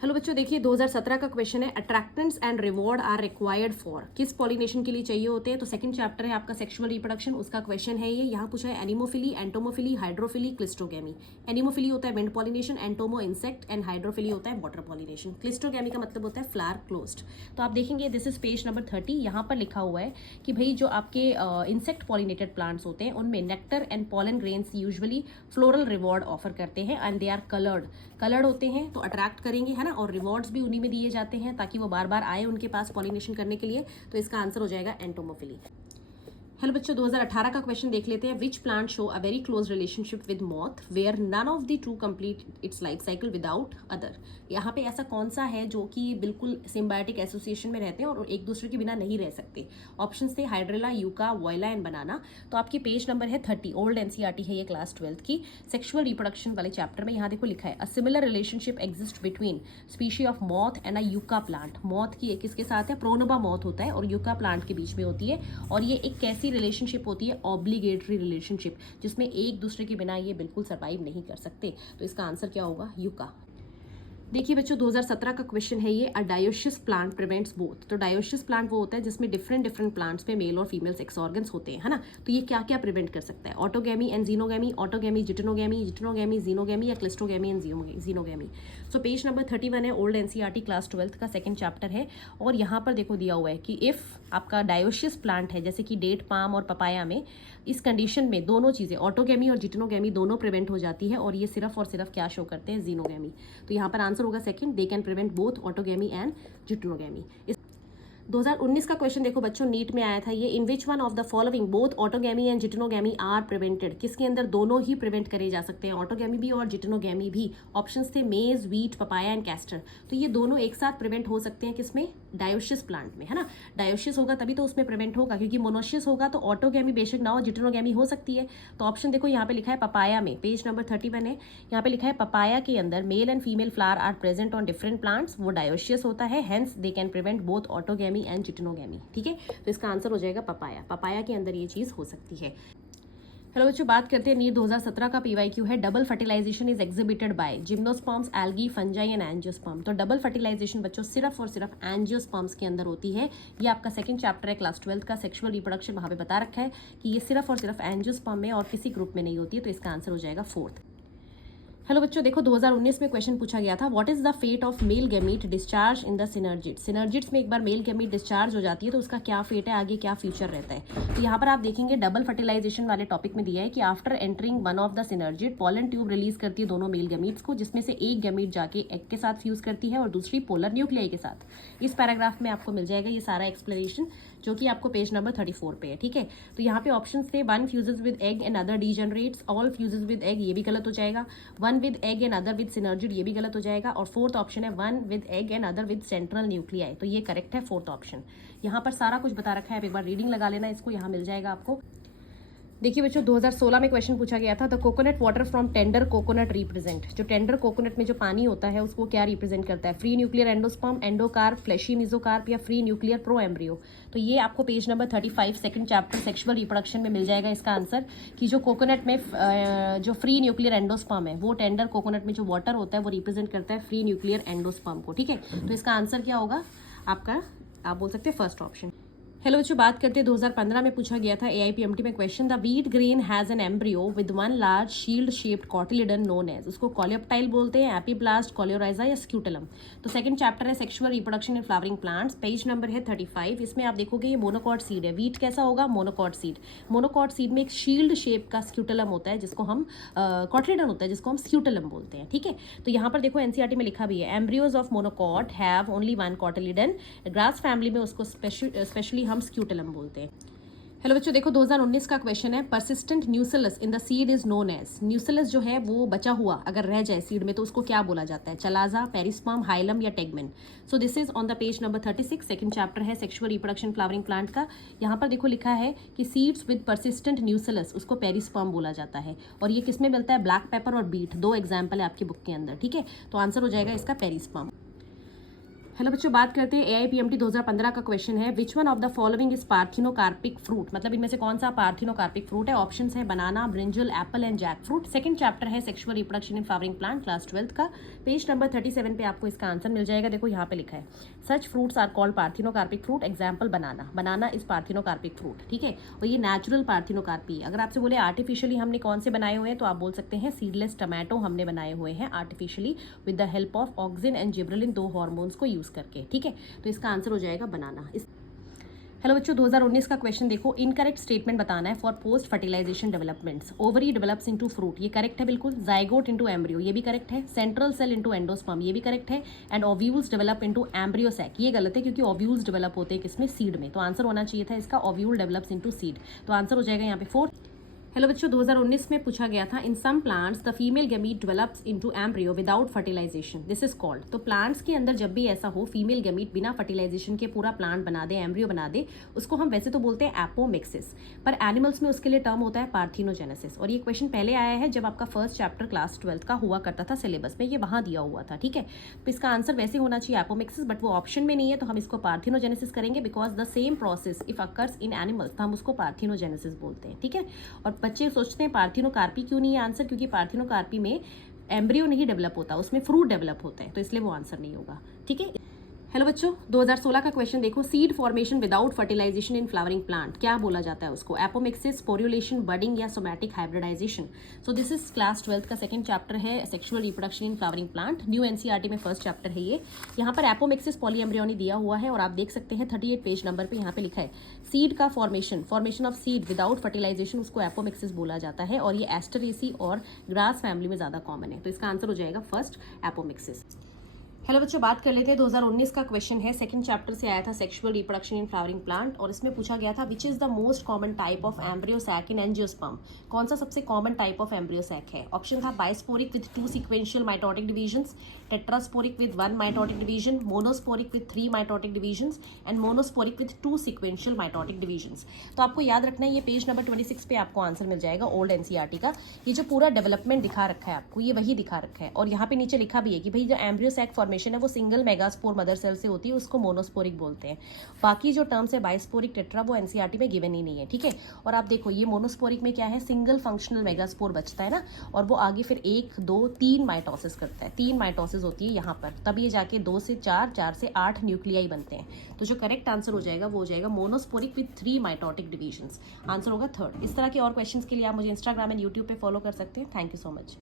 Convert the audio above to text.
Hello बच्चों, देखिए 2017 का क्वेश्चन है attractants and reward are required for, किस पॉलिनेशन के लिए चाहिए होते हैं। तो सेकंड चैप्टर है आपका सेक्सुअल रिप्रोडक्शन, उसका क्वेश्चन है ये। यहाँ पूछा है anemophily, entomophily, hydrophily, cleistogamy. Anemophily होता है wind pollination, एंटोमो insect and hydrophily होता है वाटर पॉलिनेशन। क्लिस्टोगेमी का मतलब होता है फ्लावर क्लोज्ड। तो आप देखेंगे दिस इज पेज नंबर 30। यहाँ पर लिखा हुआ है कि भाई जो आपके इंसेक्ट पॉलिनेटेड प्लांट्स होते हैं उनमें nectar and pollen grains usually floral reward offer करते हैं एंड दे आर कलर्ड होते हैं, तो अट्रैक्ट करेंगे, है ना। और रिवॉर्ड्स भी उन्हीं में दिए जाते हैं ताकि वो बार बार आए उनके पास पॉलिनेशन करने के लिए। तो इसका आंसर हो जाएगा एंटोमोफिली। हेलो बच्चों, 2018 का क्वेश्चन देख लेते हैं। Which plant show a very close relationship with moth where none of the two complete its life cycle without other. यहाँ पे ऐसा कौन सा है जो कि बिल्कुल सिम्बायोटिक एसोसिएशन में रहते हैं और एक दूसरे के बिना नहीं रह सकते। ऑप्शंस थे हाइड्रेला, यूका, वॉयला एंड बनाना। तो आपकी पेज नंबर है 30, ओल्ड एनसीईआरटी है ये क्लास 12 की, सेक्सुअल रिप्रोडक्शन वाले चैप्टर में। यहाँ देखो लिखा है a similar relationship exist between species of moth and a yucca plant. Moth की एक किसके साथ है, प्रोनोबा मॉथ होता है, और यूका प्लांट के बीच में होती है। और ये एक कैसी रिलेशनशिप होती है, ऑब्लिगेटरी रिलेशनशिप, जिसमें एक दूसरे के बिना ये बिल्कुल सर्वाइव नहीं कर सकते। तो इसका आंसर क्या होगा, यूका। देखिए बच्चों, 2017 का क्वेश्चन है ये अ डायोशियस प्लांट प्रिवेंट्स बोथ। तो डायोशियस प्लांट वो होता है जिसमें डिफरेंट प्लांट्स में मेल और फीमेल सेक्स ऑर्गन्स होते हैं, है ना। तो ये क्या क्या प्रिवेंट कर सकता है, autogamy and xenogamy, autogamy, geitonogamy, geitonogamy, xenogamy या cleistogamy and xenogamy. So page number 31 है, ओल्ड एनसीईआरटी क्लास 12 का सेकंड चैप्टर है। और यहाँ पर देखो दिया हुआ है कि इफ आपका डायोशियस प्लांट है जैसे कि डेट, पाम और पपाया में, इस कंडीशन में दोनों चीज़ें ऑटोगेमी और जिटेनोगेमी दोनों प्रिवेंट हो जाती है, और ये सिर्फ और सिर्फ क्या शो करते हैं, जीनोगेमी। तो यहाँ पर आंसर होगा second, they can prevent both autogamy and geitonogamy. 2019 का क्वेश्चन देखो बच्चों, नीट में आया था ये। In which one of the following both autogamy and geitonogamy are prevented. किसके अंदर दोनों ही प्रिवेंट करे जा सकते हैं, ऑटोगेमी भी और जिटेनोगेमी भी। ऑप्शंस थे मेज, व्हीट, पपाया एंड कैस्टर। तो ये दोनों एक साथ प्रिवेंट हो सकते हैं किसमें, डायोशियस प्लांट में, है ना। डायोशियस होगा तभी तो उसमें प्रिवेंट होगा, क्योंकि मोनोशियस होगा तो ऑटोगेमी बेशक ना हो, जिटेनोगेमी हो सकती है। तो ऑप्शन देखो यहाँ पे लिखा है पपाया में, पेज नंबर 31 है। यहाँ पे लिखा है पपाया के अंदर male and female flower are present on different plants, वो डायोशियस होता है, hence they can prevent both autogamy and geitonogamy. ठीक है, तो इसका आंसर हो जाएगा पपाया। पपाया के अंदर ये चीज हो सकती है। हेलो बच्चों, बात करते हैं नीट 2017 का पीवाईक्यू है double fertilization is exhibited by gymnosperms, algae, fungi and angiosperm. तो डबल फर्टिलाइजेशन बच्चों सिर्फ और सिर्फ एंजियोस्पर्म्स के अंदर होती है। ये आपका सेकंड चैप्टर है क्लास 12 का सेक्सुअल रिप्रोडक्शन, वहां पे बता रखा है कि ये सिर्फ और सिर्फ एंजियोस्पर्म में और किसी ग्रुप में नहीं होती है। तो इसका आंसर हो जाएगा फोर्थ। हेलो बच्चों, देखो 2019 में क्वेश्चन पूछा गया था what is the fate of male gamete discharge in the synergids. Synergids में एक बार मेल गैमीट डिस्चार्ज हो जाती है तो उसका क्या फेट है, आगे क्या फ्यूचर रहता है। तो यहाँ पर आप देखेंगे डबल फर्टिलाइजेशन वाले टॉपिक में दिया है कि after entering one of the synergid pollen tube release करती है दोनों मेल गैमीट्स को, जिसमें से एक गैमीट जाके एग के साथ फ्यूज करती है और दूसरी पोलर न्यूक्लियाई के साथ। इस पैराग्राफ में आपको मिल जाएगा ये सारा एक्सप्लेनेशन, जो कि आपको पेज नंबर 34 पे है। ठीक है, तो यहाँ पे ऑप्शन थे one fuses with egg and other degenerates, all fuses with egg, ये भी गलत हो जाएगा। One with egg and other with synergid, ये भी गलत हो जाएगा। और फोर्थ ऑप्शन है one with egg and other with central nuclei, तो ये करेक्ट है फोर्थ ऑप्शन। यहाँ पर सारा कुछ बता रखा है, आप एक बार रीडिंग लगा लेना इसको, यहाँ मिल जाएगा आपको। देखिए बच्चों, 2016 में क्वेश्चन पूछा गया था the coconut water from tender coconut represent. जो टेंडर कोकोनट में जो पानी होता है उसको क्या रिप्रेजेंट करता है, free nuclear endosperm, endocarp, fleshy mesocarp या फ्री न्यूक्लियर प्रो एम्ब्रियो। तो ये आपको page number 35 second chapter sexual reproduction में मिल जाएगा इसका आंसर, कि जो कोकोनट में जो फ्री न्यूक्लियर एंडोस्पर्म है वो टेंडर कोकोनट में जो वाटर होता है वो रिप्रेजेंट करता है फ्री न्यूक्लियर एंडोस्पर्म को। ठीक है, तो इसका आंसर क्या होगा आपका, आप बोल सकते हैं फर्स्ट ऑप्शन। हेलो बच्चों, बात करते हैं 2015 में पूछा गया था एआईपीएमटी में question the wheat grain has an embryo with one large shield shaped cotyledon known as, उसको कॉलियोप्टाइल बोलते हैं, एपीब्लास्ट, कॉलियोराइजा या स्क्यूटेलम। तो सेकंड चैप्टर है sexual reproduction in flowering plants, page number है 35। इसमें आप देखोगे ये मोनोकॉट सीड है। व्हीट कैसा होगा, मोनोकॉट सीड। मोनोकॉट सीड में एक शील्ड शेप का स्क्यूटेलम होता है जिसको हम कॉटिलिडन होता है जिसको हम स्क्यूटेलम बोलते हैं। ठीक है, तो यहाँ पर देखो एनसीईआरटी में लिखा भी है embryos of monocot have only one cotyledon, grass family में उसको स्पेशली हम स्क्यूटेलम बोलते हैं। हेलो बच्चों, देखो 2019 का क्वेश्चन है persistent nucellus in the seed is known as. Nucellus जो है वो बचा हुआ अगर रह जाए सीड में तो उसको क्या बोला जाता है, चलाजा, पेरिस्पर्म, हाइलम या tegmen. So this is on the page number 36, second chapter है सेक्सुअल रिप्रोडक्शन फ्लावरिंग प्लांट का। यहाँ पर देखो लिखा है कि सीड्स विद परसिस्टेंट न्यूसेलस उसको पेरिस्पर्म बोला जाता है, और ये किसमें मिलता है, ब्लैक पेपर और बीट, दो एग्जाम्पल है आपकी बुक के अंदर। ठीक है, तो आंसर हो जाएगा इसका पेरिस्पर्म। हेलो बच्चों, बात करते हैं AIPMT 2015 का क्वेश्चन है, विच one of the following is parthenocarpic fruit, मतलब इनमें से कौन सा पार्थिनोकार्पिक फ्रूट है। ऑप्शंस है banana, brinjal, apple and jackfruit. Second chapter है sexual reproduction in flowering plant, class 12 का। पेज नंबर 37 पे आपको इसका आंसर मिल जाएगा। देखो यहाँ पे लिखा है, such fruits are called parthenocarpic fruit, example banana, banana is parthenocarpic fruit, ठीक है। और ये नेचुरल पार्थिनोकार्पी। अगर आपसे बोले आर्टिफिशियली हमने कौन से बनाए हुए हैं, तो आप बोल सकते हैं सीडलेस टमाटो हमने बनाए हुए हैं artificially with the help of auxin and gibberellin, 2 hormones को यूज करके, ठीक है। तो इसका आंसर हो जाएगा बनाना। हेलो बच्चों, 2019 का क्वेश्चन देखो, इनकरेक्ट स्टेटमेंट बताना है for post fertilization developments. Ovary develops into fruit, ये करेक्ट है बिल्कुल। जाइगोट इनटू एम्ब्रियो, ये भी करेक्ट है। सेंट्रल सेल इनटू एंडोस्पर्म, ये भी करेक्ट है। And ovules develop into embryo sac, ये गलत है क्योंकि ओव्यूल्स डेवलप होते हैं किसमें, सीड में। तो आंसर होना चाहिए था इसका ओव्यूल डेवलप्स इनटू सीड। तो आंसर हो जाएगा यहाँ पे 4। हेलो बच्चों, 2019 में पूछा गया था, in some plants the female gamete develops into embryo without fertilisation, this is called. तो प्लांट्स के अंदर जब भी ऐसा हो, फीमेल गैमीट बिना फर्टिलाइजेशन के पूरा प्लांट बना दे, एम्ब्रियो बना दे, उसको हम वैसे तो बोलते हैं एपोमिक्सिस, पर एनिमल्स में उसके लिए टर्म होता है पार्थिनोजेनेसिस। और ये क्वेश्चन पहले आया है जब आपका फर्स्ट चैप्टर क्लास 12 का हुआ करता था सिलेबस में, ये वहाँ दिया हुआ था, ठीक है। तो इसका आंसर वैसे होना चाहिए एपोमिक्सिस, बट वो ऑप्शन में नहीं है, तो हम इसको पार्थिनोजेनेसिस करेंगे because the same process if occurs in animals, तो हम उसको पार्थिनोजेनेसिस बोलते हैं, ठीक है। और बच्चे सोचते हैं पार्थिनोकार्पी क्यों नहीं है आंसर, क्योंकि पार्थिनोकार्पी में एम्ब्रियो नहीं डेवलप होता, उसमें फ्रूट डेवलप होता है, तो इसलिए वो आंसर नहीं होगा, ठीक है। हेलो बच्चों, 2016 का क्वेश्चन देखो, seed formation without fertilization in flowering plant, क्या बोला जाता है उसको, एपोमिक्सिस, स्पोरुलेशन, बडिंग या somatic hybridization. So this is class 12 का सेकंड चैप्टर है sexual reproduction in flowering plant, new NCERT में फर्स्ट चैप्टर है ये। यहाँ पर एपोमिक्सिस पॉलीएम्ब्रियोनी दिया हुआ है और आप देख सकते हैं 38 पेज नंबर पे यहाँ पे लिखा है, सीड का formation of seed without fertilization, उसको एपोमिक्सिस बोला जाता है। और ये एस्टरेसी और ग्रास फैमिली में ज्यादा कॉमन है, तो इसका आंसर हो जाएगा फर्स्ट एपोमिक्सिस। हेलो बच्चों, बात कर लेते हैं 2019 का क्वेश्चन है, सेकंड चैप्टर से आया था sexual reproduction in flowering plant, और इसमें पूछा गया था which is the most common type of embryo sac in angiosperm, कौन सा सबसे common type of embryo sac है। ऑप्शन था bisporic with 2 sequential mitotic divisions, tetrasporic with 1 mitotic division, monosporic with 3 mitotic divisions and monosporic with 2 sequential mitotic divisions. तो आपको याद रखना है, ये पेज नंबर 26 पे आपको आंसर मिल जाएगा ओल्ड एनसीईआरटी का। ये जो पूरा डेवलपमेंट दिखा रखा है आपको, ये वही दिखा रखा है। और यहाँ पे नीचे लिखा भी है कि भाई जो एम्ब्रियो सैक फॉर्मेशन है वो सिंगल मेगास्पोर मदर सेल से होती है, उसको मोनोस्पोरिक बोलते हैं। बाकी जो टर्म्स है बाइस्पोरिक, टेट्रा, वो एनसीईआरटी में गिवन ही नहीं है, ठीक है। और आप देखो ये मोनोस्पोरिक में क्या है, सिंगल फंक्शनल मेगास्पोर बचता है ना, और वो आगे फिर 1, 2, 3 माइटोसिस करता है, 3 माइटोसिस होती है यहाँ पर, तब ये जाके 2 से 4, 4 से 8 न्यूक्लियाई बनते हैं। तो जो करेक्ट आंसर हो जाएगा वो हो जाएगा monosporic with 3 mitotic divisions, answer होगा 3rd। इस तरह के और क्वेश्चंस के लिए आप मुझे इंस्टाग्राम एंड यूट्यूब पे फॉलो कर सकते हैं। Thank you so much.